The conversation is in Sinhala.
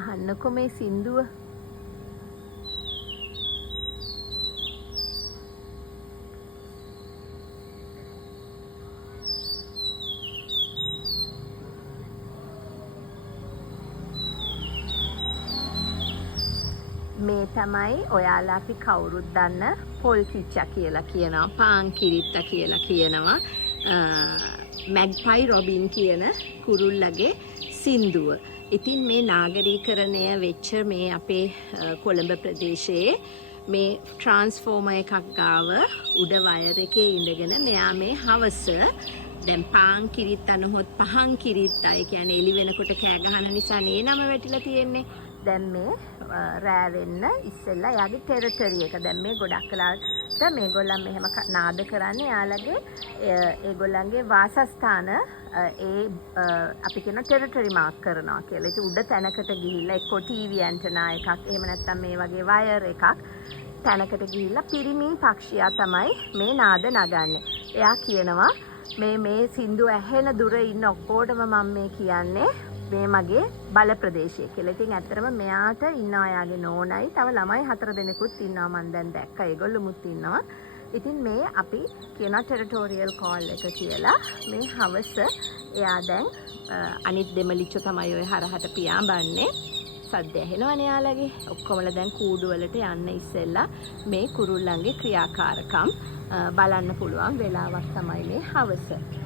අහන්නකො මේ සින්දුව. මේ තමයි ඔයාලා අපි කවුරුත් දන්න පොල් කිච්චා කියලා කියනවා, පාන් කිරිත්තා කියලා කියනවා, මැග්පයි රොබින් කියන කුරුල්ලගේ සින්දුව. ඉතින් මේ නාගරීකරණය වෙච්ච මේ අපේ කොළඹ ප්‍රදේශයේ මේ ට්‍රාන්ස්ෆෝමර් එකක් ගාව උඩ වයර් එකේ ඉඳගෙන මෙයා මේ හවස දැන් පාන් කිරිත්තා නොහොත් පහන් කිරිත්තා, ඒ කියන්නේ එළි වෙනකොට කෑ ගහන නිසා නේ නම වැටිලා තියෙන්නේ. දැන් මේ රෑ වෙන්න ඉස්සෙල්ලා යාගේ ටෙරිටරි එක. දැන් මේ ගොඩක් කලාවට මේගොල්ලන් මෙහෙම නාද කරන්නේ යාලගේ ඒගොල්ලන්ගේ වාසස්ථාන අපි කියන ටෙරිටරි මාක් කරනවා කියලා. ඒක උඩ තැනකට ගිහිල්ලා එක්ක ටීවී ඇන්ටනා එකක් එහෙම නැත්නම් මේ වගේ වයර් එකක් තැනකට ගිහිල්ලා පිරිමි පක්ෂියා තමයි මේ නාද නගන්නේ. එයා කියනවා මේ සින්දු ඇහෙන දුර ඉන්න ඔක්කොටම මම මේ කියන්නේ මේ මගේ බල ප්‍රදේශය කියලා. ඉතින් ඇත්තටම මෙයාට ඉන්නවා යාගේ නෝනයි, තව ළමයි 4 දෙනෙකුත් ඉන්නවා මම දැන් දැක්කා. ඒගොල්ලොමුත් ඉන්නවා. ඉතින් මේ අපි කියන ටෙරිටෝරියල් කෝල් එක කියලා මේ හවස එයා දැන් අනිත් දෙමලිච්චෝ තමයි ඔය හරහට පියාඹන්නේ. සද්ද ඇහෙනවනේ යාලගේ. ඔක්කොමලා දැන් කූඩු වලට යන්න ඉස්සෙල්ලා මේ කුරුල්ලන්ගේ ක්‍රියාකාරකම් බලන්න පුළුවන් වෙලාවක් තමයි මේ හවස.